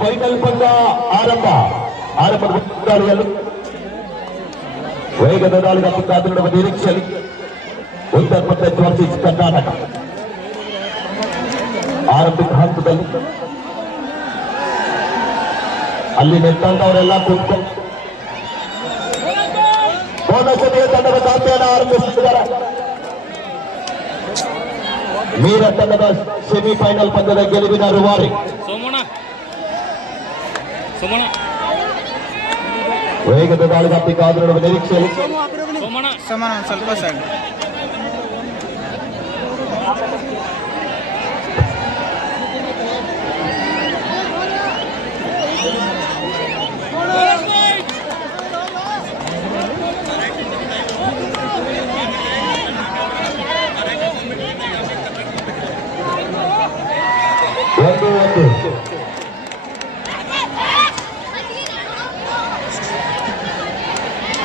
Final ಪಂದ್ಯ ಆರಂಭದ ದಾಳಿಯಲ್ಲಿ ವೇಗದ ದಾಳಿಗೆ ಕಾದಿರುವ ನಿರೀಕ್ಷೆಯಲ್ಲಿ ಉತ್ತರ ಪ್ರದೇಶ ವರ್ಸಸ್ ಕರ್ನಾಟಕ ಆರಂಭಿಕ ಹಂತದಲ್ಲಿ ಅಲ್ಲಿ ನಿಂತವರೆಲ್ಲ ಕೂತ್ಕೊಂಡು ಬೋನಸದಿಯ ತಂಡದ ಖಾತೆಯನ್ನು ಆರಂಭಿಸುತ್ತಿದ್ದಾರೆ. ಮೀರ ತಂಡದ ಸೆಮಿಫೈನಲ್ ಪಂದ್ಯದ ಗೆಲುವಿನ ರೂವಾರಿ ವೇಗದ ದಾಳಿಗೆ ಕಾದಿರುವ ನಿರೀಕ್ಷೆಯಲ್ಲಿ ಸ್ವಲ್ಪ ಸೈಡ್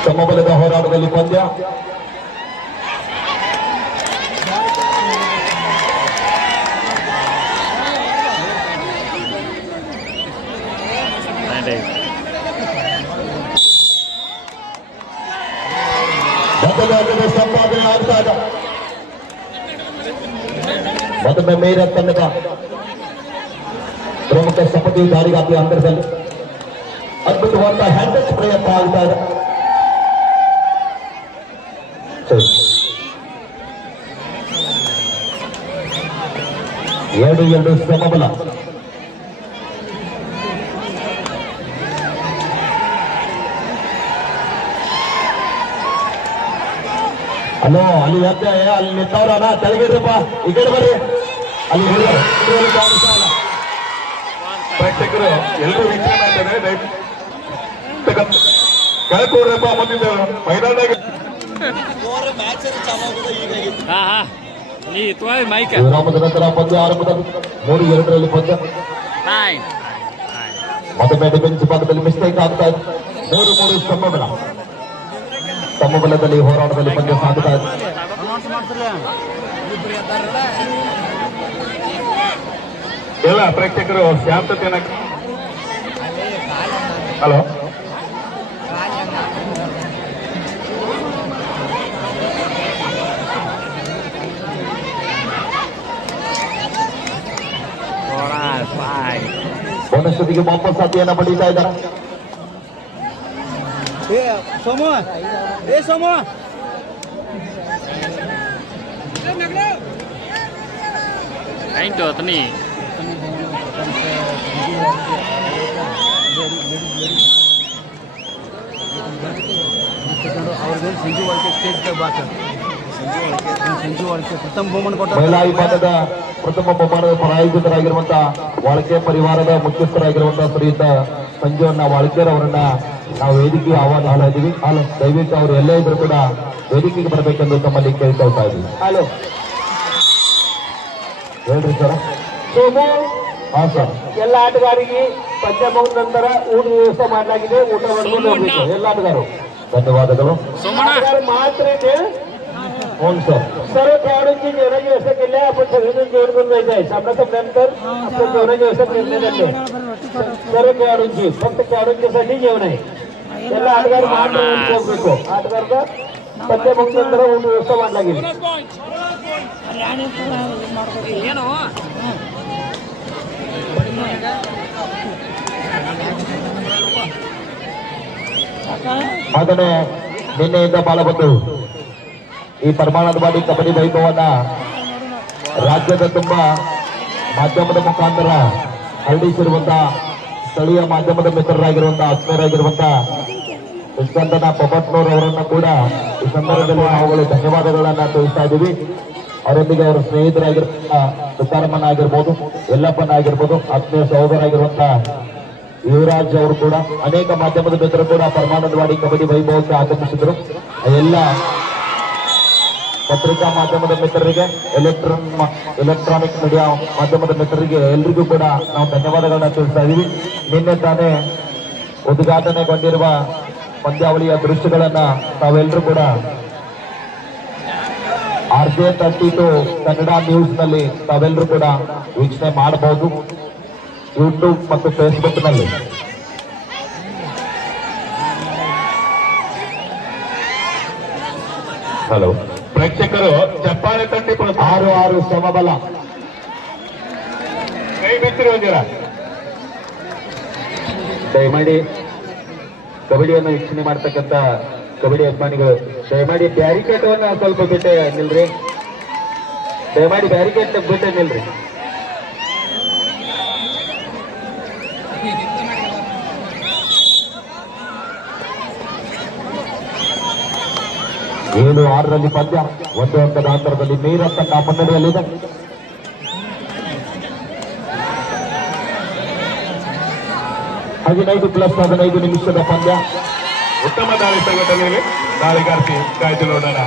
ಸಮಬಲದ ಹೋರಾಟದಲ್ಲಿ ಪಂದ್ಯ. ಸಂಪಾದನೆ ಆಗ್ತಾ ಇದೆ. ಮತ್ತೊಮ್ಮೆ ಮೇರ ತಂಡದ ಪ್ರಮುಖ ಸಪತಿ ದಾರಿಗಾತಿ ಅಂತರದಲ್ಲಿ ಅದ್ಭುತವಾದ ಹ್ಯಾಂಡಲ್ ಪ್ರಯತ್ನ ಆಗ್ತಾ ಇದೆ. ಎರಡು ಸಮಬಲ. ಅಲ್ಲೋ ಅಲ್ಲಿ ಅಲ್ಲಿ ನಿಂತವ್ರಣ ತೆಳಗಿದ್ರಪ್ಪ, ಈ ಕಡೆ ಬರ್ರಿ. ಅಲ್ಲಿ ಪ್ರೇಕ್ಷಕರು ಎಲ್ಲರೂ ವೀಕ್ಷಣೆ ಮಾಡ್ತಾರೆ. ಕೆಳಕೋಡ್ರಪ್ಪ ಬಂದಿದ್ದ ಮೈದಾನದಾಗ ವಿರಾಮದ ನಂತರ ಪಂದ್ಯ ಆರಂಭದಲ್ಲಿ 3-2 ಪಂದ್ಯ. ಮತ್ತೊಮ್ಮೆ ಡಿಫೆನ್ಸ್ ಭಾಗದಲ್ಲಿ ಮಿಸ್ಟೇಕ್ ಆಗ್ತಾ ಇದೆ. 3-3 ಸಮಬಲದಲ್ಲಿ ಹೋರಾಟದಲ್ಲಿ ಪಂದ್ಯ ಸಾಗುತ್ತಾ ಇದೆ. ಎಲ್ಲ ಪ್ರೇಕ್ಷಕರು ಶಾಂತತೆಯನ್ನು. ಹಲೋ, ಬೋನಸ್ತಿಗೆ ವಾಪಸ್ ಸಾಧ್ಯನ ಪಡೀತಾ ಇದ್ದಾರೆ. ಮಹಿಳಾ ವಿಭಾಗದ ಪ್ರಥಮ ಬಹುಮಾನದ ಪ್ರಾಯೋಜಕರಾಗಿರುವಂತಹ ವಾಳ್ಕೆ ಪರಿವಾರದ ಮುಖ್ಯಸ್ಥರಾಗಿರುವಂತಹ ಶ್ರೀಯುತ ಸಂಜೀವಣ್ಣ ವಾಳ್ಕೆರ್ ಅವರನ್ನ ನಾವು ವೇದಿಕೆಗೆ ಆಹ್ವಾನ ಇದ್ದೀವಿ. ದಯವಿಟ್ಟು ಅವರು ಎಲ್ಲೇ ಇದ್ರು ಕೂಡ ವೇದಿಕೆಗೆ ಬರಬೇಕೆಂದು ತಮ್ಮಲ್ಲಿ ಕೇಳ್ಕೊಳ್ತಾ ಇದ್ದೀವಿ. ಹಲೋ, ಹೇಳ್ರಿ ಸರ್. ಹಾ ಸರ್, ಎಲ್ಲ ಆಟಗಾರರಿಗೆ ಪಂದ್ಯ ಮುಗಿದ ನಂತರ ಊಟ ವ್ಯವಸ್ಥೆ ಮಾಡಲಾಗಿದೆ. ಊಟ ಮಾಡ್ಕೊಂಡು ಹೋಗ್ಬೇಕು ಎಲ್ಲ ಆಟಗಾರರು. ಧನ್ಯವಾದಗಳು. मात्र हो सर. सर्व खेळाडूंची जेवणाची व्यवस्था केली आहे. आपण सगळेजण जेवण करून जायचं आहे. सामना संपल्यानंतर आपण जेवणाची व्यवस्था करण्यात आली आहे. सर्व खेळाडूंची, फक्त खेळाडूंच्यासाठी जेवण आहे. त्याला आठगार मांडतो. आठगारचा पद्य मुक्तीनंतर ऊट व्यवस्था मांडला गेली. ಅದನ್ನೇ ನಿನ್ನೆಯಿಂದ ಬಾಳ ಬಂದು ಈ ಪರಮಾನಂದವಾಡಿ ಕಬಡ್ಡಿ ವೈಭವನ್ನ ರಾಜ್ಯದ ತುಂಬ ಮಾಧ್ಯಮದ ಮುಖಾಂತರ ಹರಡಿಸಿರುವಂತಹ ಸ್ಥಳೀಯ ಮಾಧ್ಯಮದ ಮಿತ್ರರಾಗಿರುವಂತಹ ಆತ್ಮೀಯರಾಗಿರುವಂತಹ ಕೃಷ್ಣಂದನ ಪೊಪಟ್ನೂರ್ ಅವರನ್ನು ಕೂಡ ಈ ಸಂದರ್ಭದಲ್ಲಿ ನಾವುಗಳು ಧನ್ಯವಾದಗಳನ್ನ ತಿಳಿಸ್ತಾ ಇದ್ದೀವಿ. ಅವರೊಂದಿಗೆ ಅವರ ಸ್ನೇಹಿತರಾಗಿರುವಂತಹ ತುಕಾರಮ್ಮನ ಆಗಿರ್ಬೋದು, ಯಲ್ಲಪ್ಪನ ಆಗಿರ್ಬೋದು, ಆತ್ಮೀಯ ಸಹೋದರಾಗಿರುವಂತಹ ಯುವರಾಜ್ ಅವರು ಕೂಡ ಅನೇಕ ಮಾಧ್ಯಮದ ಮಿತ್ರರು ಕೂಡ ಪರಮಾನಂದವಾಡಿ ಕಬಡ್ಡಿ ವೈಭವಕ್ಕೆ ಆಗಮಿಸಿದರು. ಎಲ್ಲ ಪತ್ರಿಕಾ ಮಾಧ್ಯಮದ ಮಿತ್ರರಿಗೆ, ಎಲೆಕ್ಟ್ರಾನಿಕ್ ಮೀಡಿಯಾ ಮಾಧ್ಯಮದ ಮಿತ್ರರಿಗೆ ಎಲ್ರಿಗೂ ಕೂಡ ನಾವು ಧನ್ಯವಾದಗಳನ್ನ ತಿಳಿಸ್ತಾ ಇದ್ದೀವಿ. ನಿನ್ನೆ ತಾನೇ ಉದ್ಘಾಟನೆಗೊಂಡಿರುವ ಪಂದ್ಯಾವಳಿಯ ದೃಶ್ಯಗಳನ್ನ ತಾವೆಲ್ಲರೂ ಕೂಡ RJ32 ಕನ್ನಡ ನ್ಯೂಸ್ ನಲ್ಲಿ ತಾವೆಲ್ಲರೂ ಕೂಡ ವೀಕ್ಷಣೆ ಮಾಡಬಹುದು, ಯೂಟ್ಯೂಬ್ ಮತ್ತು ಫೇಸ್ಬುಕ್ ನಲ್ಲಿ. ಹಲೋ ಪ್ರೇಕ್ಷಕರು ಚಪ್ಪಾಳೆ ತಟ್ಟಿ 6-6 ಸಮಬಲ. ಕೈ ಬಿತ್ತಿರಿ ಒಂದಿರ. ದಯಮಾಡಿ ಕಬಡ್ಡಿಯನ್ನು ವೀಕ್ಷಣೆ ಮಾಡ್ತಕ್ಕಂಥ ಕಬಡ್ಡಿ ಅಭಿಮಾನಿಗಳು ದಯಮಾಡಿ ಬ್ಯಾರಿಕೇಡ್ ಅನ್ನ ಸ್ವಲ್ಪ ಬಿಟ್ಟೆ ನಿಲ್ರಿ. ದಯಮಾಡಿ ಬ್ಯಾರಿಕೇಡ್ ಬಿಟ್ಟೆ ನಿಲ್ರಿ. ಏಳು 6ರಲ್ಲಿ ಪಂದ್ಯ, 1 ಅಂಕದ ಅಂತರದಲ್ಲಿ ಮೀರತ್ತನ್ನ ಮುನ್ನಡೆಯಲ್ಲಿದೆ. +15 ನಿಮಿಷದ ಪಂದ್ಯ. ಉತ್ತಮ ದಾಳಿ ಸಂಘಟನೆಯಲ್ಲಿ ದಾಳಿಗಾರ್ತಿ ಕಾಯ್ದು ನೋಡೋಣ.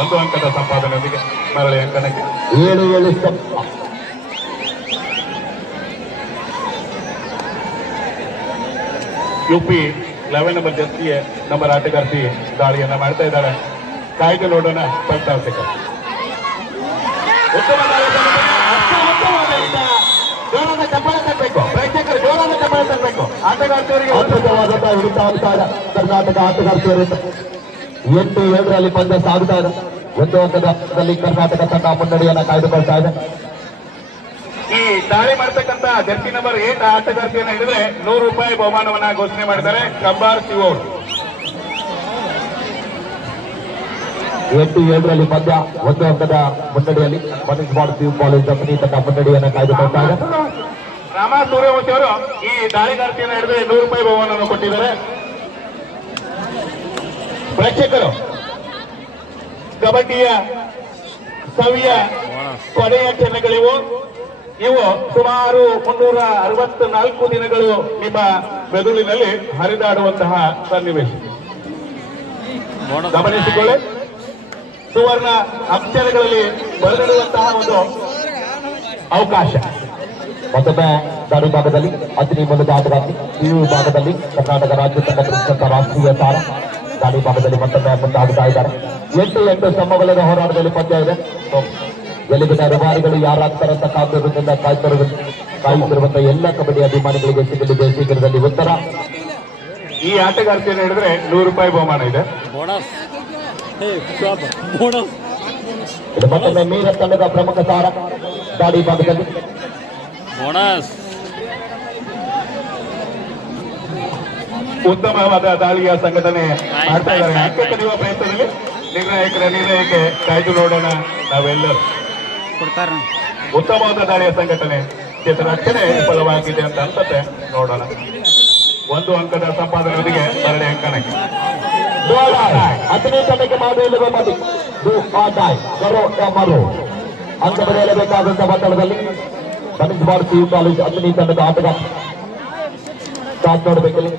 1 ಅಂಕದ ಸಂಪಾದನೆಯೊಂದಿಗೆ ಮರಳಿ ಅಂಕಣಕ್ಕೆ 7-7 ಯುಪಿ 11 ನಂಬರ್ ಜರ್ಸಿಯ ನಂಬರ್ ಆಟಗಾರ್ತಿ ದಾಳಿಯನ್ನ ಮಾಡ್ತಾ ಇದ್ದಾರೆ. ಕಾಯ್ದು ನೋಡೋಣ ಫಲಿತಾಂಶಕ್ಕೆ. ಉತ್ತಮ ದಾಳಿ ಜೋರಾದ ಚಪ್ಪಾಳೆ ತರಬೇಕು. ಪ್ರೇಕ್ಷಕರು ಜೋರಾದ ಚಪ್ಪಾಳೆ ತರಬೇಕು. ಆಟಗಾರ್ತಿಯವರಿಗೆ ಅದ್ಭುತವಾದಂತಹ ಹಿಡಿತ ಕರ್ನಾಟಕ ಆಟಗಾರ್ತಿಯರು. 8-7ರಲ್ಲಿ ಪಂದ್ಯ ಸಾಗುತ್ತಾ ಇದೆ. 1 ಅಂಕದಲ್ಲಿ ಕರ್ನಾಟಕ ತಂಡ ಮುನ್ನಡೆಯನ್ನ ಕಾಯ್ದುಕೊಳ್ತಾ ಇದೆ. ಈ ದಾಳಿ ಮಾಡ್ತಕ್ಕಂಥ ಜರ್ಸಿ ನಂಬರ್ 8 ಆಟಗಾರ್ತಿಯನ್ನ ಹಿಡಿದ್ರೆ ₹100 ಬಹುಮಾನವನ್ನ ಘೋಷಣೆ ಮಾಡಿದ್ದಾರೆ ಕಂಬಾರ್ ಶಿವ ಅವರು. 8-7ರಲ್ಲಿ ಪಂದ್ಯ, 1 ಅಂಕದ ಮುನ್ನಡೆಯಲ್ಲಿ ಮನಸ್ವಾಡ್ PU ಕಾಲೇಜ್ ಅಪನಿ ತಂಡ ಮುನ್ನಡೆಯನ್ನ ಕಾಯ್ದುಕೊಳ್ತಾ ಇದೆ. ರಾಮ ಸೂರ್ಯವಂಶಿ ಅವರು ಈ ದಾಳಿಗಾರ್ತಿಯನ್ನ ಹಿಡಿದ್ರೆ ₹100 ಬಹುಮಾನವನ್ನು ಕೊಟ್ಟಿದ್ದಾರೆ. ಪ್ರೇಕ್ಷಕರು ಕಬಡ್ಡಿಯ ಸವಿಯ ಕೊನೆಯ ಕ್ಷಣಗಳಿವು. ಇವು ಸುಮಾರು 364 ದಿನಗಳು ನಿಮ್ಮ ಮೆದುಳಿನಲ್ಲಿ ಹರಿದಾಡುವಂತಹ ಸನ್ನಿವೇಶ. ಗಮನಿಸಿಕೊಳ್ಳಿ, ಸುವರ್ಣ ಅಕ್ಷರಗಳಲ್ಲಿ ಬರೆದಿಡುವಂತಹ ಒಂದು ಅವಕಾಶ. ಮತ್ತೊಮ್ಮೆ ದಾಳಿ ಭಾಗದಲ್ಲಿ ಅತಿ ಮೂಲದ ಆಟಗಾರ್ತಿ, PU ಭಾಗದಲ್ಲಿ ಕರ್ನಾಟಕ ರಾಜ್ಯ ತಂಡ ಪ್ರಸ್ತುತ ರಾಷ್ಟ್ರೀಯ ತಾರ. ದಾಳಿ ಭಾಗದಲ್ಲಿ ಮತ್ತೊಮ್ಮೆ ಮುಂದಾಗುತ್ತಾ ಇದ್ದಾರೆ. 8-8 ಸಮಬಲದ ಹೋರಾಟದಲ್ಲಿ ಪಂದ್ಯ ಇದೆ. ಗೆಲುವಿನ ರವಾರಿಗಳು ಯಾರಾಗ್ತಾರಂತ ಕಾಯುತ್ತಿರುವಂತಹ ಎಲ್ಲ ಕಬಡ್ಡಿ ಅಭಿಮಾನಿಗಳಿಗೆ ಸಿಗಲಿದೆ ಶೀಘ್ರದಲ್ಲಿ ಉತ್ತರ. ಈ ಆಟಗಾರ್ತಿಯನ್ನು ಹಿಡಿದ್ರೆ ₹100 ಬಹುಮಾನ ಇದೆ. ಇದು ಮತ್ತೊಮ್ಮೆ ಮೀರ ತಂಡದ ಪ್ರಮುಖ ತಾರ. ದಾಳಿ ಭಾಗದಲ್ಲಿ ಉತ್ತಮವಾದ ದಾಳಿಯ ಸಂಘಟನೆ ಮಾಡ್ತಾ ಇದ್ದಾರೆ. ಅಂಕ ಕದಿಯುವ ಪ್ರಯತ್ನದಲ್ಲಿ ನಿರ್ಣಾಯಕಕ್ಕೆ ಕಾಯ್ದು ನೋಡೋಣ ನಾವೆಲ್ಲರೂ. ಉತ್ತಮವಾದ ದಾಳಿಯ ಸಂಘಟನೆ ರಕ್ಷಣೆ ವಿಫಲವಾಗಿದೆ ಅಂತ ಅನ್ಸುತ್ತೆ. ನೋಡೋಣ. 1 ಅಂಕದ ಸಂಪಾದನೆಯೊಂದಿಗೆ ಮರಳಿ ಅಂಕಣಕ್ಕೆ. 10ನೇ ತಂಡಕ್ಕೆ ಮಾಡುವ ಅಂಕ ಪಡೆಯಲೇಬೇಕಾದಂತಹ ಒತ್ತಡದಲ್ಲಿ ಮನಸ್ವಾಡ್ PU ಕಾಲೇಜ್ 10ನೇ ತಂಡದ ಆಟಗಾರ ಸಾಥ್ ನೋಡಬೇಕಲ್ಲಿ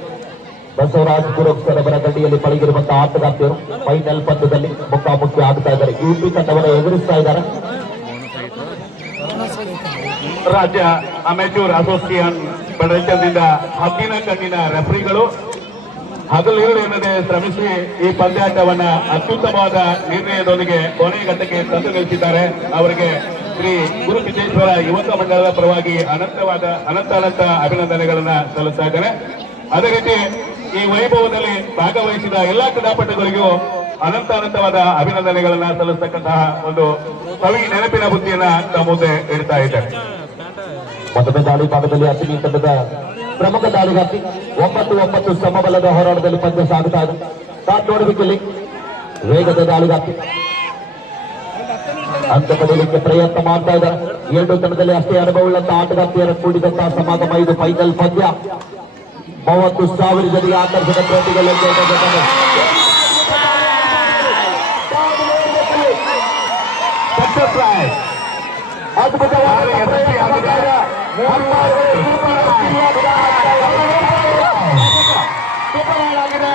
ಬಸವರಾಜ್ ಪುರಸ್ಕರವರ ಗಡಿಯಲ್ಲಿ ಪಳಗಿರುವಂತಹ ಆಟಗಾರ್ತಿಯರು ಫೈನಲ್ ಪಂದ್ಯದಲ್ಲಿ ಮುಖಾಮುಖಿ ಆಗುತ್ತಾ ಇದ್ದಾರೆ. ಯುಪಿ ತಂಡವನ್ನು ಎದುರಿಸ್ತಾ ಇದ್ದಾರೆ. ರಾಜ್ಯ ಅಮೆಚೂರ್ ಅಸೋಸಿಯೇಷನ್ ಫೆಡರೇಷನ್ನಿಂದ ಹದ್ದಿನ ಕಣ್ಣಿನ ರೆಫರಿಗಳು ಹಗಲಿರುಳು ಎನ್ನದೆ ಶ್ರಮಿಸಿ ಈ ಪಂದ್ಯಾಟವನ್ನ ಅತ್ಯುತ್ತಮವಾದ ನಿರ್ಣಯದೊಂದಿಗೆ ಕೊನೆಯ ಘಟ್ಟಕ್ಕೆ ತಂದು ನಿಲ್ಲಿಸಿದ್ದಾರೆ. ಅವರಿಗೆ ಶ್ರೀ ಗುರುಸಿದ್ದೇಶ್ವರ ಯುವಕ ಮಂಡಳದ ಪರವಾಗಿ ಅನಂತ ಅಭಿನಂದನೆಗಳನ್ನ ಸಲ್ಲಿಸ್ತಾ ಇದ್ದೇನೆ. ಅದೇ ರೀತಿ ಈ ವೈಭವದಲ್ಲಿ ಭಾಗವಹಿಸಿದ ಎಲ್ಲಾ ಕ್ರೀಡಾಪಟುಗಳಿಗೂ ಅನಂತವಾದ ಅಭಿನಂದನೆಗಳನ್ನ ಸಲ್ಲಿಸತಕ್ಕಂತಹ ಒಂದು ಕವಿ ನೆನಪಿನ ಬುದ್ಧಿಯನ್ನ ತಮ್ಮ ಮುಂದೆ ಇಡ್ತಾ ಇದ್ದಾರೆ. ಮತ್ತೊಮ್ಮೆ ದಾಳಿ ಭಾಗದಲ್ಲಿ 10ನೇ ತಂಡದ ಪ್ರಮುಖ ದಾಳಿಗಾರ್ತಿ 9-9 ಸಮಬಲದ ಹೋರಾಟದಲ್ಲಿ ಪಂದ್ಯ ಸಾಗುತ್ತಾ ಇದೆ. ಸಾಥ್ ನೋಡಬೇಕಿಲ್ಲಿ ವೇಗದ ದಾಳಿಗಾರ್ತಿ ಅಂಕ ಪಡೆಯಲಿಕ್ಕೆ ಪ್ರಯತ್ನ ಮಾಡ್ತಾ ಇದ್ದಾರೆ. 2 ತಂಡದಲ್ಲಿ ಅಷ್ಟೇ ಅನುಭವವುಳ್ಳಂತಹ ಆಟಗಾರ್ತಿಯರ ಕೂಡಿದಂತಹ ಸಮಾಗಮ. ಇದು ಫೈನಲ್ ಪಂದ್ಯ. 30,000 ಜನರಿಗೆ ಆಕರ್ಷಕ ಟ್ರೋಫಿಗಳು. ಅದ್ಭುತವಾದ ಸೂಪರ್ ಆಗಿದೆ.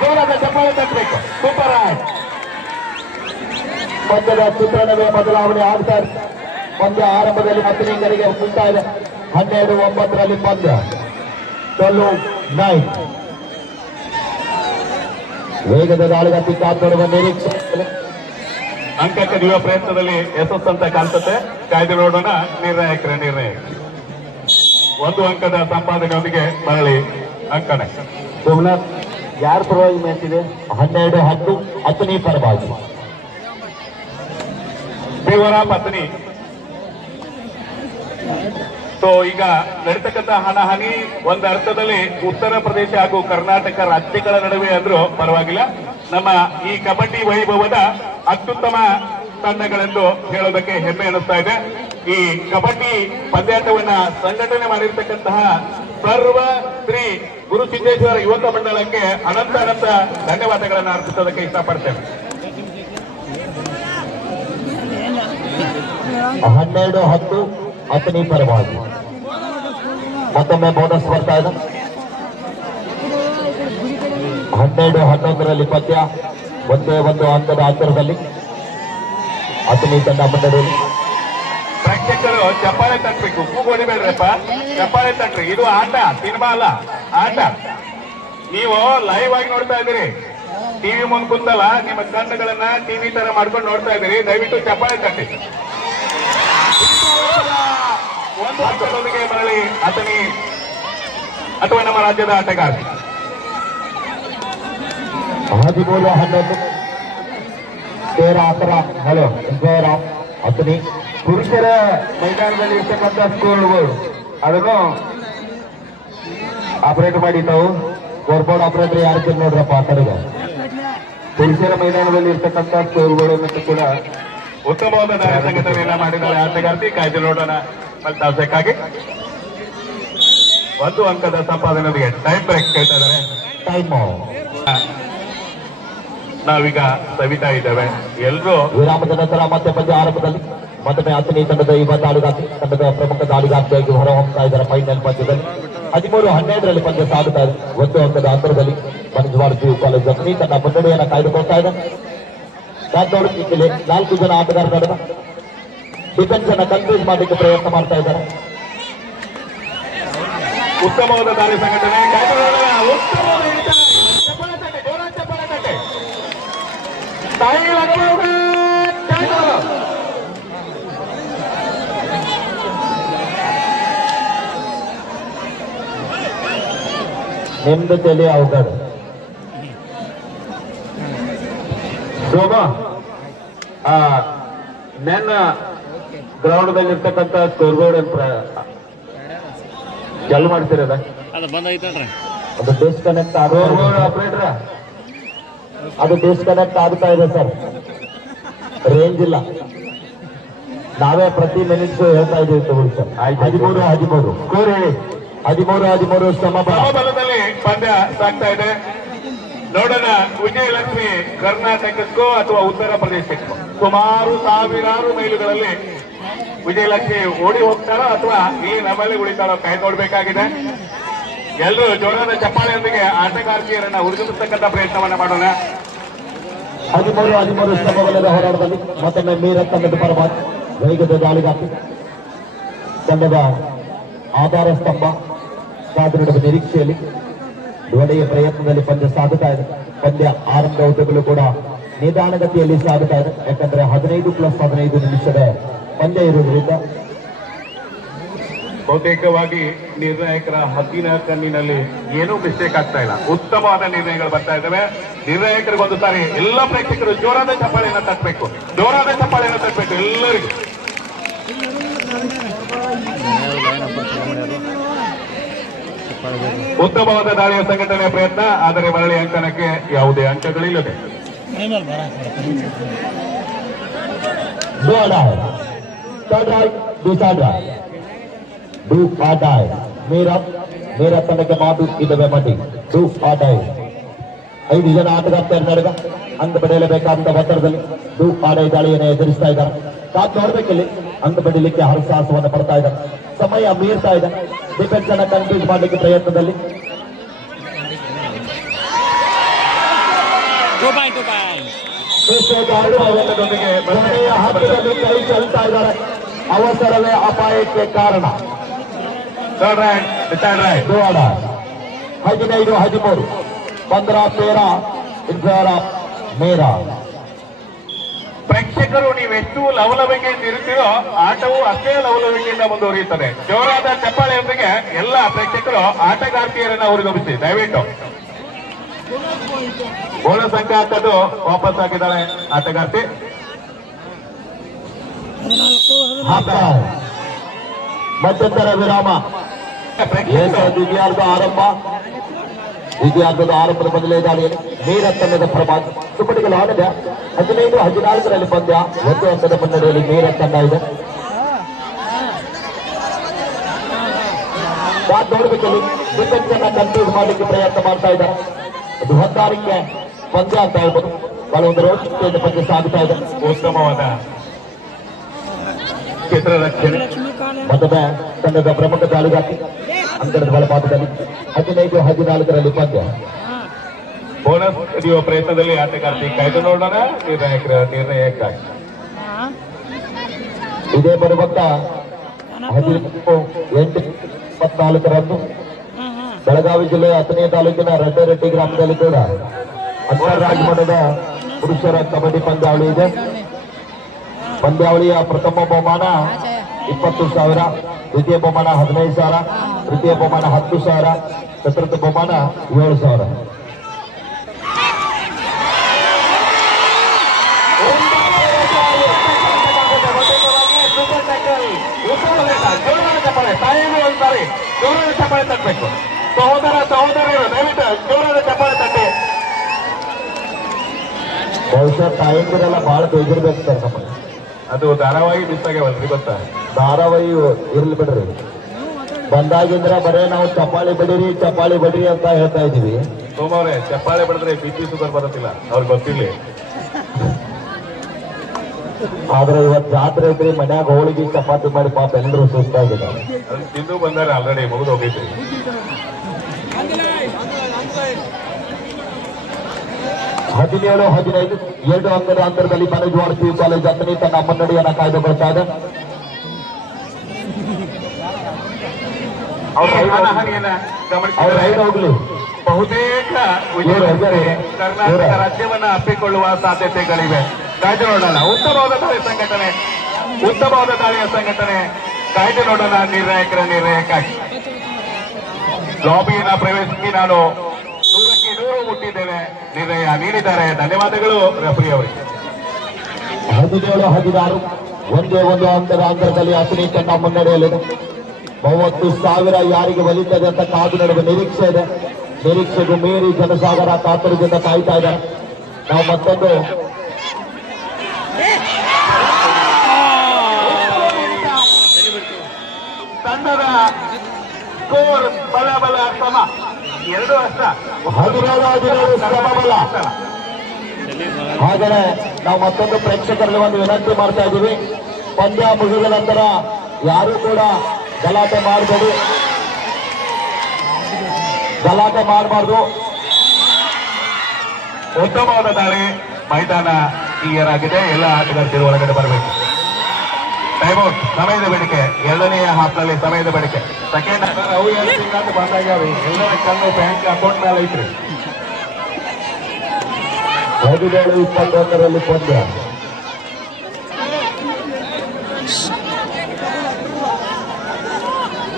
ಜೋರಾದ ಚಪ್ಪಾಳೆ ತಟ್ಟಬೇಕು. Super add. ಪಂದ್ಯದ ಚಿತ್ರಣವೇ ಬದಲಾವಣೆ ಆಗ್ತಾ ಇದೆ. ಪಂದ್ಯ ಆರಂಭದಲ್ಲಿ 10ನೇ ಗರಿಗೆ ಮುಕ್ತಾ ಇದೆ. 12-9ರಲ್ಲಿ ಪಂದ್ಯ 12-9. ವೇಗದ ದಾಳಿಗಾರ್ತಿ ಕಾತೊಡುವ ನಿರೀಕ್ಷೆ. ಅಂಕ ಕದಿಯುವ ಪ್ರಯತ್ನದಲ್ಲಿ ಯಶಸ್ಸು ಅಂತ ಕಾಣಿಸುತ್ತೆ. ಕಾಯ್ದೆ ನೋಡೋಣ ನಿರ್ಣಾಯಕರ ನಿರ್ಣಯ. 1 ಅಂಕದ ಸಂಪಾದನೆಯೊಂದಿಗೆ ಮರಳಿ ಅಂಕಣೆ. ಸೋಮನಾಥ್ ಯಾರ ಪರವಾಗಿ ಮ್ಯಾಚ್ ಇದೆ? 12-10 ಅತನಿ ಪರವಾಗಿ. ದೇವರ ಪತ್ನಿ. ಸೊ ಈಗ ನಡೀತಕ್ಕಂಥ ಹಣಾಹಣಿ ಒಂದು ಅರ್ಥದಲ್ಲಿ ಉತ್ತರ ಪ್ರದೇಶ ಹಾಗೂ ಕರ್ನಾಟಕ ರಾಜ್ಯಗಳ ನಡುವೆ ಅಂದ್ರೂ ಪರವಾಗಿಲ್ಲ. ನಮ್ಮ ಈ ಕಬಡ್ಡಿ ವೈಭವದ ಅತ್ಯುತ್ತಮ ತಂಡಗಳೆಂದು ಹೇಳೋದಕ್ಕೆ ಹೆಮ್ಮೆ ಅನಿಸ್ತಾ ಇದೆ. ಈ ಕಬಡ್ಡಿ ಪಂದ್ಯಾಟವನ್ನ ಸಂಘಟನೆ ಮಾಡಿರ್ತಕ್ಕಂತಹ ಸರ್ವ ಶ್ರೀ ಗುರುಸಿದ್ದೇಶ್ವರ ಯುವಕ ಮಂಡಳಕ್ಕೆ ಅನಂತ ಧನ್ಯವಾದಗಳನ್ನು ಅರ್ಪಿಸೋದಕ್ಕೆ ಇಷ್ಟಪಡ್ತೇನೆ. 12-10 ಅತನಿ ಪರವಾಗಿ. ಮತ್ತೊಮ್ಮೆ ಬೋನಸ್ ಬರ್ತಾ ಇದೆ. 12-11 ಪಂದ್ಯ ಒಂದೇ ಒಂದು ಅಂಕದ ಅಂತರದಲ್ಲಿ ಅತನಿ ತಂಡ ಮುನ್ನಡೆಯಲ್ಲಿ. ಪ್ರೇಕ್ಷಕರು ಚಪ್ಪಾಳೆ ತಟ್ಟಬೇಕು, ಕೂಗು ಹೊಡಿಬೇಡ್ರಪ್ಪ, ಚಪ್ಪಾಳೆ ತಟ್ರಿ. ಇದು ಆಟ, ಸಿನಿಮಾ ಅಲ್ಲ, ಆಟ. ನೀವು ಲೈವ್ ಆಗಿ ನೋಡ್ತಾ ಇದ್ದೀರಿ, ಟಿವಿ ಮುಂದೆ ಕುಂತಲ್ಲ, ನಿಮ್ಮ ಕಣ್ಣುಗಳನ್ನ ಟಿವಿ ತರ ಮಾಡ್ಕೊಂಡು ನೋಡ್ತಾ ಇದ್ದೀರಿ. ದಯವಿಟ್ಟು ಚಪ್ಪಾಳೆ ತಟ್ಟಿ. ಒಂದು ಅಂಕದೊಂದಿಗೆ ಮರಳಿ ಅತನಿ ಅಥವಾ ನಮ್ಮ ರಾಜ್ಯದ ಆಟಗಾರ. 13-11 13-11 ಹಲೋ ಜಯರಾಮ್ ಅತನಿ. ಪುರುಷರ ಮೈದಾನದಲ್ಲಿ ಇರ್ತಕ್ಕಂಥ ಸ್ಕೋರ್ಗಳು ಅದನ್ನು ಆಪರೇಟ್ ಮಾಡಿ ತಾವು ಸ್ಕೋರ್ ಬೋರ್ಡ್ ಆಪರೇಟರ್ ಯಾರು ನೋಡ್ರಪ್ಪ ಆ ಕಡೆಗೆ. ಪುರುಷರ ಮೈದಾನದಲ್ಲಿ ಇರ್ತಕ್ಕಂಥ ಸ್ಕೋರ್ಗಳು ಮತ್ತು ಕೂಡ ಉತ್ತಮವಾದ ಸಂಘಟನೆಯನ್ನ ಮಾಡಿದ್ದಾರೆ ಆಟಗಾರ್ತಿ. ಕಾಯ್ದೆ ನೋಡೋಣ ಫಲಿತಾಂಶಕ್ಕಾಗಿ. 1 ಅಂಕದ ಸಂಪಾದನೆಯೊಂದಿಗೆ ಟೈಮ್ ಬ್ರೇಕ್ ಕೇಳ್ತಾ ಇದ್ದಾರೆ. ಟೈಮ್ ನಾವೀಗ ಸವಿತಾ ಇದ್ದೇವೆ ಎಲ್ಲರೂ. ವಿರಾಮದ ನಂತರ ಮತ್ತೆ ಪಂದ್ಯ ಆರಂಭದಲ್ಲಿ ಮತ್ತೊಮ್ಮೆ ಅತನಿ ತಂಡದ ಯುವ ದಾಳಿಗಾರ್ತಿ ತಂಡದ ಪ್ರಮುಖ ದಾಳಿಗಾರ್ತಿಯಾಗಿ ಹೊರಹೊಮ್ಮತಾ ಇದ್ದಾರೆ. ಫೈನಲ್ ಪಂದ್ಯದಲ್ಲಿ 13-12 ಪಂದ್ಯ ಸಾಗುತ್ತಾ ಇದೆ. 1 ಅಂಕದ ಅಂತರದಲ್ಲಿ ಬಂಜವಾಡ PU ಕಾಲೇಜ್ ಅತನಿ ತನ್ನ ಮುನ್ನಡೆಯನ್ನು ಕಾಯ್ದುಕೊಳ್ತಾ ಇದೆ. ಇಲ್ಲಿ 4 ಜನ ಆಟಗಾರ ನಡೆದ ಡಿಫೆನ್ಸ್ ಅನ್ನ ಕನ್ಫ್ಯೂಸ್ ಮಾಡಲಿಕ್ಕೆ ಪ್ರಯತ್ನ ಮಾಡ್ತಾ ಇದ್ದಾರೆ. ಉತ್ತಮವಾದ ದಾಳಿ ಸಂಘಟನೆ. ಕಾಯ್ದೆ ನೋಡೋಣ. ಉತ್ತಮವಾದ ಹಿಡಿತ. ಚಪ್ಪಾಳೆ ತಟ್ಟೆ, ಜೋರಾಗಿ ಚಪ್ಪಾಳೆ ತಟ್ಟೆ. ತಾಯಿ ಲಕ್ಷ್ಮವ್ವ, ಕಾಯ್ದೆ ನೋಡು. ನಿಮ್ದು ತಲೆ ಅವಘಡ. ಶೋಭ ನನ್ನ ಗ್ರೌಂಡ್ ದಲ್ಲಿ ಇರ್ತಕ್ಕಂಥ ಸ್ಕೋರ್ ಬೋರ್ಡ್ ಚಾಲು ಮಾಡ್ತಿರದ ಅದು ಬಂದ್ ಐತಲ್ರಿ. ಅದು ಡಿಸ್ಕನೆಕ್ಟ್ ಆಪರೇಟರ್ ಅದು ಡಿಸ್ಕನೆಕ್ಟ್ ಆಗ್ತಾ ಇದೆ ಸರ್. ರೇಂಜ್ ಇಲ್ಲ. ನಾವೇ ಪ್ರತಿ ಮಿನಿಟ್ಸ್ ಹೇಳ್ತಾ ಇದೀವಿ ತಗೊಳ್ಳಿ ಸರ್. 13-13 ಸ್ಕೋರ್ ಹೇಳಿ. 13-13 ಸಮಬಲದಲ್ಲಿ ಪಂದ್ಯ ಸಾಗ್ತಾ ಇದೆ. ನೋಡೋಣ ವಿಜಯಲಕ್ಷ್ಮಿ ಕರ್ನಾಟಕಕ್ಕೋ ಅಥವಾ ಉತ್ತರ ಪ್ರದೇಶಕ್ಕೋ. ಸುಮಾರು ಸಾವಿರಾರು ಮೈಲುಗಳಲ್ಲಿ ವಿಜಯಲಕ್ಷ್ಮಿ ಓಡಿ ಹೋಗ್ತಾಳೋ ಅಥವಾ ಇಲ್ಲಿ ನಮ್ಮಲ್ಲಿ ಉಳಿತಾಳೋ ಕಾಯ್ದು ನೋಡ್ಬೇಕಾಗಿದೆ. ಎಲ್ಲರೂ ಜೋರಾದ ಚಪ್ಪಾಳೆಯೊಂದಿಗೆ ಆಟಗಾರ್ತಿಯರನ್ನ ಹುರಿದುಂಬಿಸ್ತಕ್ಕಂಥ ಪ್ರಯತ್ನವನ್ನ ಮಾಡೋಣ. 13-13 ಸಮಬಲದ ಹೋರಾಟದಲ್ಲಿ ಮತ್ತೊಮ್ಮೆ ಮೀರತ್ ತಂಡದ ಪರವಾಗಿ ವೇಗದ ದಾಳಿಗಾರ್ತಿ ತಂಡದ ಆಧಾರ ಸ್ತಂಭ ಕಾದಿರುವ ನಿರೀಕ್ಷೆಯಲ್ಲಿ ಒಡೆಯ ಪ್ರಯತ್ನದಲ್ಲಿ ಪಂದ್ಯ ಸಾಗುತ್ತಾ ಇದೆ. ಪಂದ್ಯ ಆರಂಭ ಔಟಗಳು ಕೂಡ ನಿಧಾನಗತಿಯಲ್ಲಿ ಸಾಗುತ್ತಾ ಇದೆ. ಯಾಕಂದ್ರೆ 15+15 ನಿಮಿಷದ ಪಂದ್ಯ ಇರುವುದರಿಂದ ಬಹುತೇಕವಾಗಿ ನಿರ್ಣಾಯಕರ ಹದ್ದಿನ ಕಣ್ಣಿನಲ್ಲಿ ಏನೂ ಮಿಸ್ಟೇಕ್ ಆಗ್ತಾ ಇಲ್ಲ. ಉತ್ತಮವಾದ ನಿರ್ಣಯಗಳು ಬರ್ತಾ ಇದ್ದಾವೆ. ನಿರ್ಣಾಯಕರಿಗೊಂದು ಸಾರಿ ಎಲ್ಲ ಪ್ರೇಕ್ಷಕರು ಜೋರಾದ ಚಪ್ಪಾಳೆಯನ್ನು ತಟ್ಟಬೇಕು, ಜೋರಾದ ಚಪ್ಪಾಳೆಯನ್ನು ತಟ್ಟಬೇಕು ಎಲ್ಲರಿಗೂ. ಉತ್ತಮವಾದ ದಾಳಿಯ ಸಂಘಟನೆಯ ಪ್ರಯತ್ನ, ಆದರೆ ಮರಳಿ ಅಂಕಣಕ್ಕೆ ಯಾವುದೇ ಅಂಕಗಳಿಲ್ಲದೆ ಮೇರಾ ತಂಡಕ್ಕೆ ಮಾತು ಇದ್ದಾವೆ ಮಟ್ಟಿ ಡೂ ಆಟಾಯ್. 5 ಜನ ಆಟಗಾರ್ತಿಯರು ನಡೆದ ಅಂಕ ಪಡೆಯಲೇಬೇಕಾದ ಒತ್ತಡದಲ್ಲಿ ಡೂ ಆಡಾಯ್ ದಾಳಿಯನ್ನು ಎದುರಿಸ್ತಾ ಇದ್ದಾರೆ. ಕಾತ್ ನೋಡ್ಬೇಕಿಲ್ಲಿ ಅಂಕ ಪಡೆಯಲಿಕ್ಕೆ ಹರಸಾಹಸವನ್ನು ಪಡ್ತಾ ಇದ್ದಾರೆ. ಸಮಯ ಮೀರ್ತಾ ಇದೆ. ಡಿಫೆನ್ಸ್ ಅನ್ನ ಕನ್ಫ್ಯೂಸ್ ಮಾಡಲಿಕ್ಕೆ ಪ್ರಯತ್ನದಲ್ಲಿ ಹತ್ತಿರದಲ್ಲಿ ಕೈ ಚೆಲ್ತಾ ಇದ್ದಾರೆ. ಅವಸರವೇ ಅಪಾಯಕ್ಕೆ ಕಾರಣ. 15-13 15-13 ಮೇರಾ ಪ್ರೇಕ್ಷಕರು ನೀವೆಷ್ಟು ಲವಲವಿಕೆಯಿಂದ ಇರುತ್ತೀರೋ ಆಟವು ಅಷ್ಟೇ ಲವಲವಿಕೆಯಿಂದ ಮುಂದುವರಿಯುತ್ತದೆ. ಜೋರಾದ ಚಪ್ಪಾಳೆಯೊಂದಿಗೆ ಎಲ್ಲ ಪ್ರೇಕ್ಷಕರು ಆಟಗಾರ್ತಿಯರನ್ನ ಹುರಿದುಂಬಿಸಿ ದಯವಿಟ್ಟು. ಬೋನಸ್ ಅಂಕ ಹಾಕೋದು ವಾಪಸ್ ಆಗಿದ್ದಾಳೆ ಆಟಗಾರ್ತಿ. ಮಧ್ಯಂತರ ವಿರಾಮ. ದ್ವಿತೀಯಾರ್ಧ ಆರಂಭ. ದ್ವಿತೀಯಾರ್ಧದ ಆರಂಭದ ಮೊದಲೇ ದಾಳಿಯಲ್ಲಿ ಮೀರ ತಂಡದ ಪ್ರಭಾವ ಸುಪಟಿಗಳು ಆಡಿದೆ. 15-14ರಲ್ಲಿ ಪಂದ್ಯ. 1 ಅಂಕದ ಮುನ್ನಡೆಯಲ್ಲಿ ಮೀರ ತಂಡ ಇದೆ. ನೋಡಬೇಕಲ್ಲಿ ಡಿಫೆನ್ಸ್ ಅನ್ನ ಕಂಟ್ರೋಲ್ ಮಾಡಲಿಕ್ಕೆ ಪ್ರಯತ್ನ ಮಾಡ್ತಾ ಇದ್ದಾರೆ. ಅದು ಹೊಂದಾಣಿಕೆ ಪಂದ್ಯ ಅಂತ ಹೇಳ್ಬೋದು. ಬಹಳ ಒಂದು ರೋಚಕತೆಯಿಂದ ಪಂದ್ಯ ಸಾಗುತ್ತಾ ಇದೆ. ಉತ್ತಮವಾದ ಚಿತ್ರರಚನೆ. ಮತ್ತೊಮ್ಮೆ ತಂಡದ ಪ್ರಮುಖ ದಾಳಿಗಾತಿ ಅಂಕಣದ ಬಲಪಾತದಲ್ಲಿ 15-14ರಲ್ಲಿ ಪಂದ್ಯ. ಬೋನಸ್ ಹಿಡಿಯುವ ಪ್ರಯತ್ನದಲ್ಲಿ ಆಟಗಾರ್ತಿ ಕಾಯ್ದು ನೋಡೋಣ ನಿರ್ಣಯಕ್ಕಾಗಿ. ಇದೇ ಬರುವಂತ 18-24ರಂದು ಬೆಳಗಾವಿ ಜಿಲ್ಲೆಯ ಹತ್ತನೇ ತಾಲೂಕಿನ ರೆಡ್ಡರೆಡ್ಡಿ ಗ್ರಾಮದಲ್ಲಿ ಕೂಡ ಅಂತಾರಾಜ್ಯ ಮಟ್ಟದ ಪುರುಷರ ಕಬಡ್ಡಿ ಪಂದ್ಯಾವಳಿ ಇದೆ. ಪಂದ್ಯಾವಳಿಯ ಪ್ರಥಮ ಬಹುಮಾನ 20,000, ದ್ವಿತೀಯ ಬಹುಮಾನ 15,000, ತೃತೀಯ ಬಹುಮಾನ 10,000, ಚತುರ್ಥ ಬಹುಮಾನ 7,000. ಜೋರಾದ ಚಪ್ಪಾಳೆ ತಟ್ಟಬೇಕು. ಸಹೋದರರು ದಯವಿಟ್ಟು ಜೋರಾದ ಚಪ್ಪಾಳೆ ತಟ್ಟೆ. ಬಹುಶಃ ತಾಯಂದಿರೆಲ್ಲ ಬಹಳ ಬೇಜಾರ್ಬೇಕು ಸರ್. ನಮಗೆ ಅದು ಧಾರಾವಾಹಿ ಮಿಸ್ ಆಗ್ಯಾವಲ್ರಿ ಗೊತ್ತಾ? ಧಾರಾವಾಹಿ ಇರ್ಲಿ ಬಿಡ್ರಿ. ಬಂದಾಗಿಂದ್ರ ಬರೇ ನಾವು ಚಪ್ಪಾಳಿ ಬಡಿರಿ ಅಂತ ಹೇಳ್ತಾ ಇದೀವಿ. ಸೋಮವಾರ ಚಪ್ಪಾಳೆ ಬಡಿದ್ರೆ BP ಶುಗರ್ ಬರುತ್ತಿಲ್ಲ, ಅವ್ರಿಗೆ ಗೊತ್ತಿರ್ಲಿ. ಆದ್ರೆ ಇವತ್ತು ಜಾತ್ರೆ ಐತ್ರಿ, ಮನ್ಯಾಗ ಹೋಳಿಗೆ ಚಪಾತಿ ಮಾಡಿ ಪಾಪ ಎಲ್ಲರೂ ಸುಸ್ತಾಗಿದ್ದಾರೆ. ಅದನ್ನ ತಿಂದು ಬಂದಾರೆ, ಆಲ್ರೆಡಿ ಮುಗಿದು ಹೋಗೈತ್ರಿ. 17-15 2 ಅಂಕದ ಅಂತರದಲ್ಲಿ ಮನಜ್ವಾಡ PU ಕಾಲೇಜ್ ಅತನಿ ತನ್ನ ಮುನ್ನಡೆಯನ್ನ ಕಾಯ್ದುಕೊಳ್ತಾ ಇದೆ. ಅವ್ರ ಹಾನಿಯನ್ನ ರೈಡ್ ಹೋಗ್ಲಿ. ಬಹುತೇಕ ಕರ್ನಾಟಕ ರಾಜ್ಯವನ್ನ ಅಪ್ಪಿಕೊಳ್ಳುವ ಸಾಧ್ಯತೆಗಳಿವೆ. ಕಾಯ್ದು ನೋಡೋಣ. ಉತ್ತಮವಾದ ದಾಳಿಯ ಸಂಘಟನೆ ಕಾಯ್ದು ನೋಡೋಣ. ನಿರ್ಣಯಕ್ಕಾಗಿ ಲಾಬಿಯನ್ನ ಪ್ರವೇಶಿಸಿ ನಾನು 100ಕ್ಕೆ 100 ಮುಟ್ಟಿದ್ದೇನೆ. ನಿರ್ಣಯ ನೀಡಿದ್ದಾರೆ. ಧನ್ಯವಾದಗಳು ರೆಫ್ರಿ ಅವರಿಗೆ. 17-16 ಒಂದೇ ಒಂದು ಅಂಕದ ಅಂತರದಲ್ಲಿ ಅತನಿ ತಂಡ ಮುನ್ನಡೆಯಲ್ಲಿದೆ. 30,000 ಯಾರಿಗೆ ಒಲಿತದೆ ಅಂತ ಕಾದು ನಡುವೆ ನಿರೀಕ್ಷೆ ಇದೆ. ನಿರೀಕ್ಷೆಗೂ ಮೀರಿ ಜನಸಾಗರ ಕಾತುರದಿಂದ ಕಾಯ್ತಾ ಇದ್ದಾರೆ. ನಾವು ಮತ್ತೊಂದು ತಂಡದ ಸ್ಕೋರ್ ಬಲ ಸಮ 2 ಅಷ್ಟ. 17-17 ಸಮಬಲ. ಹಾಗೆಯೇ ನಾವು ಮತ್ತೊಂದು ಪ್ರೇಕ್ಷಕರಲ್ಲಿ ಒಂದು ವಿನಂತಿ ಮಾಡ್ತಾ ಇದ್ದೀವಿ. ಪಂದ್ಯ ಮುಗಿದ ನಂತರ ಯಾರು ಕೂಡ ಗಲಾಟೆ ಮಾಡಬೇಡಿ, ಗಲಾಟೆ ಮಾಡಬಾರ್ದು. ಉತ್ತಮವಾದ ದಾಳಿ. ಮೈದಾನ ಕ್ಲಿಯರ್ ಆಗಿದೆ. ಎಲ್ಲ ಆಟಗಾರ್ತಿರು ಒಳಗಡೆ ಬರಬೇಕು. ಟೈಮ್ಔಟ್. ಸಮಯದ ಬೇಡಿಕೆ. 2ನೇ ಹಾಫ್ನಲ್ಲಿ ಸಮಯದ ಬೇಡಿಕೆ. ಸೆಕೆಂಡ್ ಅವು 2 ತಿಂಗಳು ಬಂದಾಗ್ಯಾವ್ರಿ. ಎಲ್ಲರ ಕಣ್ಣು ಬ್ಯಾಂಕ್ ಅಕೌಂಟ್ ಮೇಲೆ ಐತ್ರಿ. 17-21ರಲ್ಲಿ ಪಂದ್ಯ.